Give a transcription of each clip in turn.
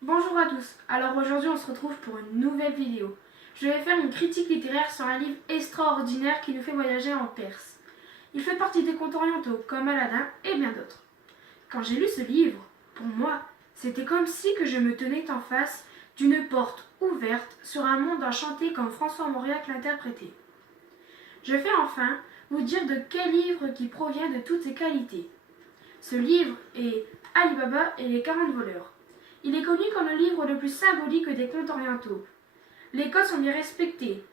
Bonjour à tous, alors aujourd'hui on se retrouve pour une nouvelle vidéo. Je vais faire une critique littéraire sur un livre extraordinaire qui nous fait voyager en Perse. Il fait partie des contes orientaux comme Aladdin et bien d'autres. Quand j'ai lu ce livre, pour moi, c'était comme si que je me tenais en face d'une porte ouverte sur un monde enchanté comme François Mauriac l'interprétait. Je vais enfin vous dire de quel livre qui provient de toutes ces qualités. Ce livre est Ali Baba et les 40 voleurs. Il est connu comme le livre le plus symbolique des contes orientaux. Les codes sont bien respectés.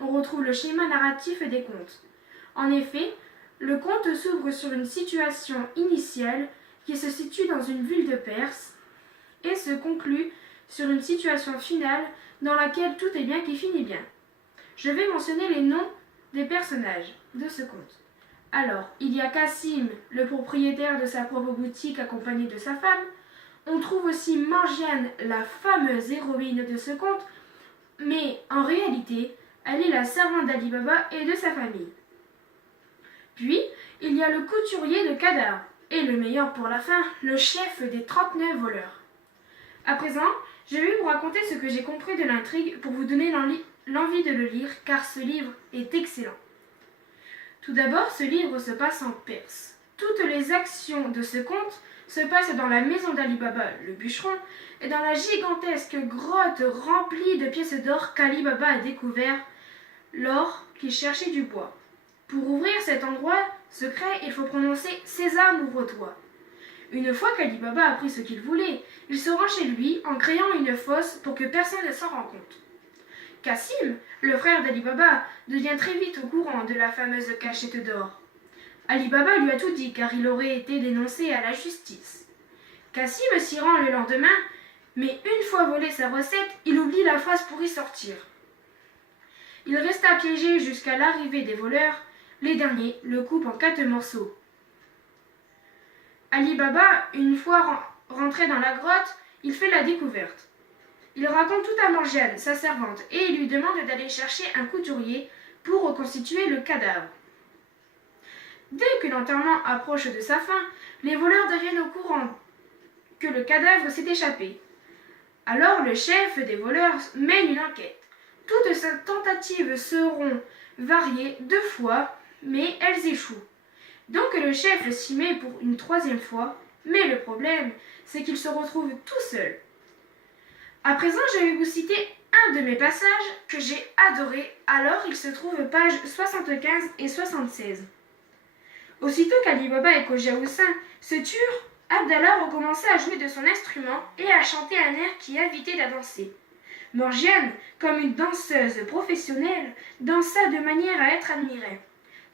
On retrouve le schéma narratif des contes. En effet, le conte s'ouvre sur une situation initiale qui se situe dans une ville de Perse et se conclut sur une situation finale dans laquelle tout est bien qui finit bien. Je vais mentionner les noms des personnages de ce conte. Alors, il y a Cassim, le propriétaire de sa propre boutique accompagné de sa femme. On trouve aussi Morgiane, la fameuse héroïne de ce conte, mais en réalité, elle est la servante d'Ali Baba et de sa famille. Puis, il y a le couturier de Kadar, et le meilleur pour la fin, le chef des 39 voleurs. À présent, je vais vous raconter ce que j'ai compris de l'intrigue pour vous donner l'envie de le lire, car ce livre est excellent. Tout d'abord, ce livre se passe en Perse. Toutes les actions de ce conte se passent dans la maison d'Ali Baba, le bûcheron, et dans la gigantesque grotte remplie de pièces d'or qu'Ali Baba a découvert lors qu'il cherchait du bois. Pour ouvrir cet endroit secret, il faut prononcer « Sésame, ouvre-toi ». Une fois qu'Ali Baba a pris ce qu'il voulait, il se rend chez lui en créant une fosse pour que personne ne s'en rende compte. Cassim, le frère d'Ali Baba, devient très vite au courant de la fameuse cachette d'or. Ali Baba lui a tout dit car il aurait été dénoncé à la justice. Cassim s'y rend le lendemain, mais une fois volé sa recette, il oublie la phrase pour y sortir. Il resta piégé jusqu'à l'arrivée des voleurs. Les derniers le coupent en 4 morceaux. Ali Baba, une fois rentré dans la grotte, il fait la découverte. Il raconte tout à Morgiane, sa servante, et il lui demande d'aller chercher un couturier pour reconstituer le cadavre. Dès que l'enterrement approche de sa fin, les voleurs deviennent au courant que le cadavre s'est échappé. Alors le chef des voleurs mène une enquête. Toutes ces tentatives seront variées 2 fois, mais elles échouent. Donc le chef s'y met pour une 3e fois, mais le problème, c'est qu'il se retrouve tout seul. À présent, je vais vous citer un de mes passages que j'ai adoré, alors il se trouve pages 75 et 76. Aussitôt qu'Ali Baba et Khoja Houssin se turent, Abdallah recommença à jouer de son instrument et à chanter un air qui invitait à danser. Morgiane, comme une danseuse professionnelle, dansa de manière à être admirée.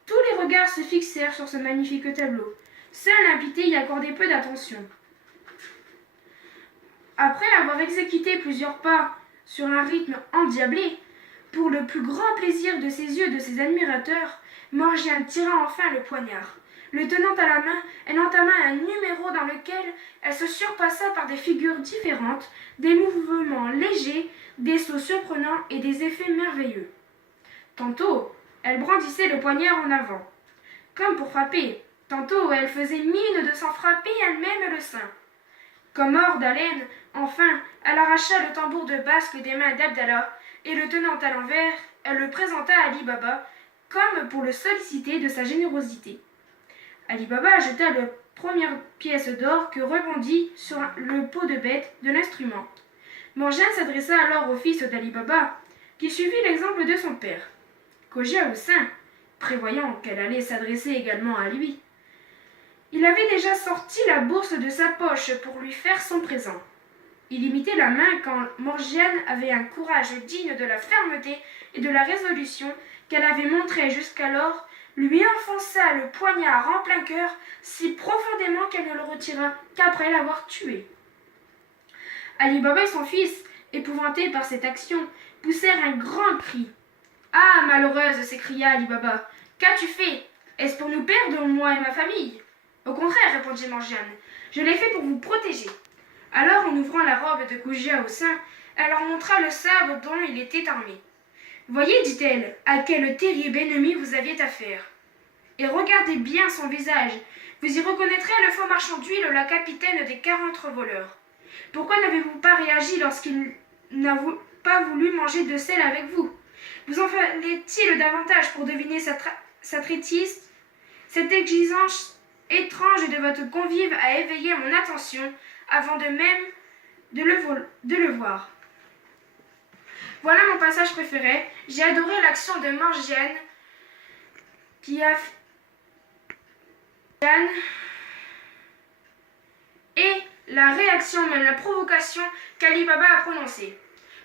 Tous les regards se fixèrent sur ce magnifique tableau. Seul l'invité y accordait peu d'attention. Après avoir exécuté plusieurs pas sur un rythme endiablé, pour le plus grand plaisir de ses yeux et de ses admirateurs, Morgiane tira enfin le poignard. Le tenant à la main, elle entama un numéro dans lequel elle se surpassa par des figures différentes, des mouvements légers, des sauts surprenants et des effets merveilleux. Tantôt, elle brandissait le poignard en avant, comme pour frapper. Tantôt, elle faisait mine de s'en frapper elle-même le sein. Comme hors d'haleine, enfin, elle arracha le tambour de basque des mains d'Abdallah et le tenant à l'envers, elle le présenta à Ali Baba comme pour le solliciter de sa générosité. Ali Baba jeta la première pièce d'or que rebondit sur le pot de bête de l'instrument. Morgiane s'adressa alors au fils d'Ali Baba, qui suivit l'exemple de son père. Khoja Houssin, prévoyant qu'elle allait s'adresser également à lui, il avait déjà sorti la bourse de sa poche pour lui faire son présent. Il imitait la main quand Morgiane avait un courage digne de la fermeté et de la résolution qu'elle avait montrée jusqu'alors, lui enfonça le poignard en plein cœur si profondément qu'elle ne le retira qu'après l'avoir tué. Ali Baba et son fils, épouvantés par cette action, poussèrent un grand cri. « Ah, malheureuse !» s'écria Ali Baba. « Qu'as-tu fait? Est-ce pour nous perdre, moi et ma famille ?» « Au contraire, répondit Morgiane, je l'ai fait pour vous protéger. » Alors, en ouvrant la robe de Khoja Houssin, elle leur montra le sabre dont il était armé. « Voyez, dit-elle, à quel terrible ennemi vous aviez affaire. Et regardez bien son visage, vous y reconnaîtrez le faux marchand d'huile, la capitaine des 40 voleurs. Pourquoi n'avez-vous pas réagi lorsqu'il n'a pas voulu manger de sel avec vous? Vous en fallait-il davantage pour deviner sa traîtrise? Cette exigence étrange de votre convive a éveillé mon attention avant de même de le voir. Voilà mon passage préféré. J'ai adoré l'action de Morgiane qui a et la réaction, même la provocation qu'Ali Baba a prononcée.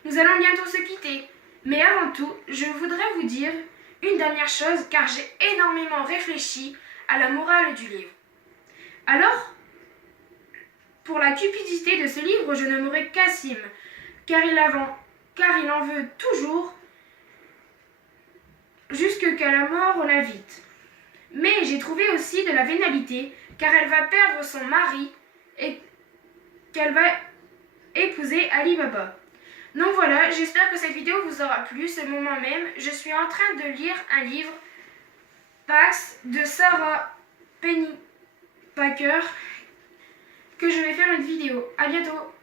Nous allons bientôt se quitter, mais avant tout, je voudrais vous dire une dernière chose car j'ai énormément réfléchi à la morale du livre. Alors, pour la cupidité de ce livre, je nommerai Cassim, car il en veut toujours jusque qu'à la mort on l'invite. Mais j'ai trouvé aussi de la vénalité, car elle va perdre son mari et qu'elle va épouser Ali Baba. Donc voilà, j'espère que cette vidéo vous aura plu. Ce moment même, je suis en train de lire un livre, Pax, de Sarah Pennypacker, que je vais faire une vidéo. À bientôt.